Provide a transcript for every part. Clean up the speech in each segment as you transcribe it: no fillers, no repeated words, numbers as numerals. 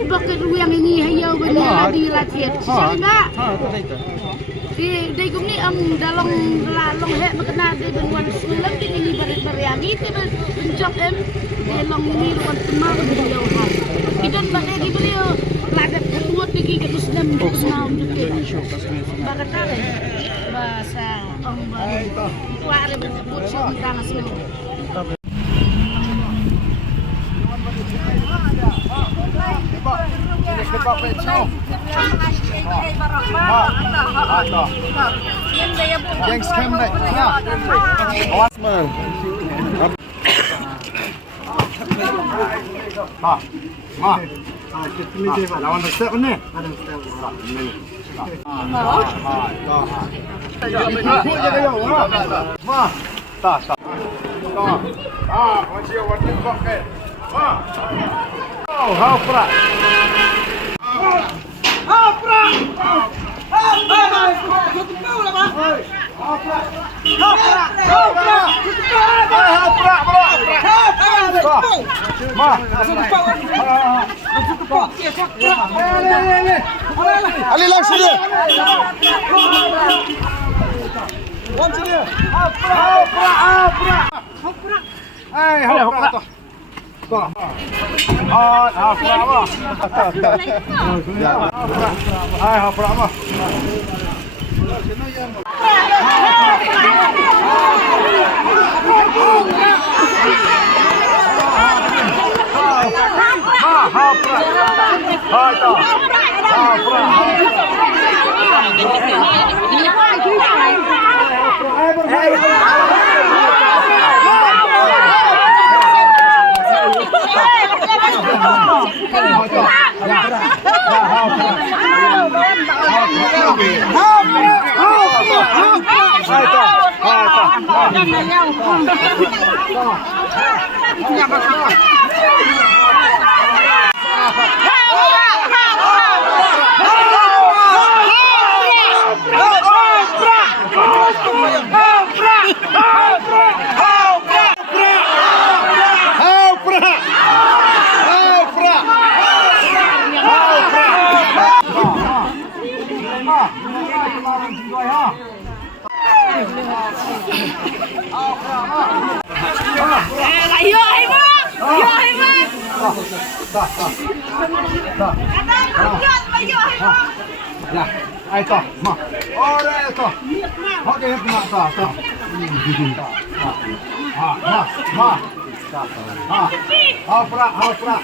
Bakit yang ini hayaw banyak di latihan. Siapa? Di gumni dalong he makna de benwan sulam di ini bariani te bencok di long ni ruan temar di jauh. Idon bakal di beliau ladat ketua di muslim di mau bakatare bahasa baru kuare bersebut tentang semua. Gängs hem dek. Osman. Lawan step ni. Oh, how pra. Ali langsung dia. Langsung dia. Hey, hopra. Hopra apa? Hai, hopra apa? Ya, ayo toh, ma. Ora toh. Oke, ma, toh. Ma. Hopra. Apa?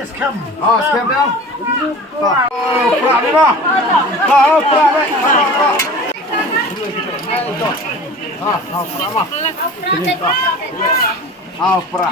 Scam ya? Pra.